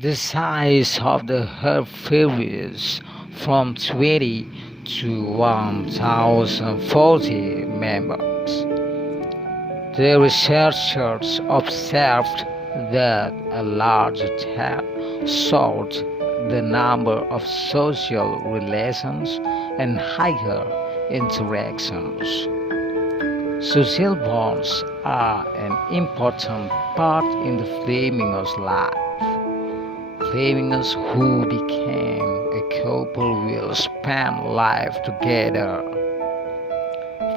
The size of the herd varies from 20 to 1,040 members. The researchers observed that a large tail showed the number of social relations and higher interactions. Social bonds are an important part in the flamingo's life. Flamingos who became a couple will spend life together.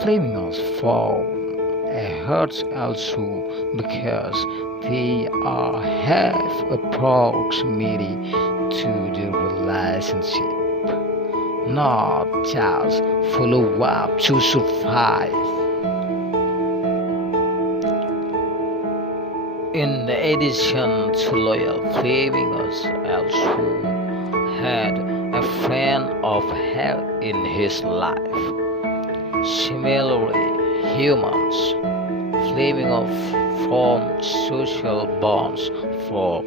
Flamingos form a herd also because they have a proximity to the relationship, not just follow up to survive. In addition to loyal flamingos, also had a friend of hell in his life. Similarly, humans, flamingos form social bonds for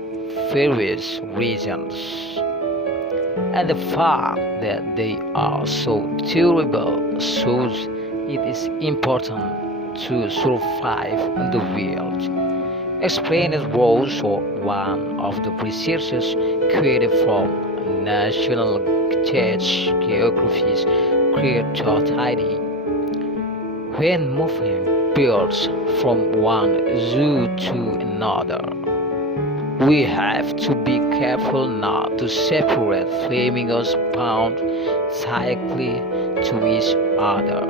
various reasons, and the fact that they are so durable shows it is important to survive in the wild. Explained as also one of the researchers created from National Geography's Curiosity. When moving birds from one zoo to another, we have to be careful not to separate flamingos bound tightly to each other.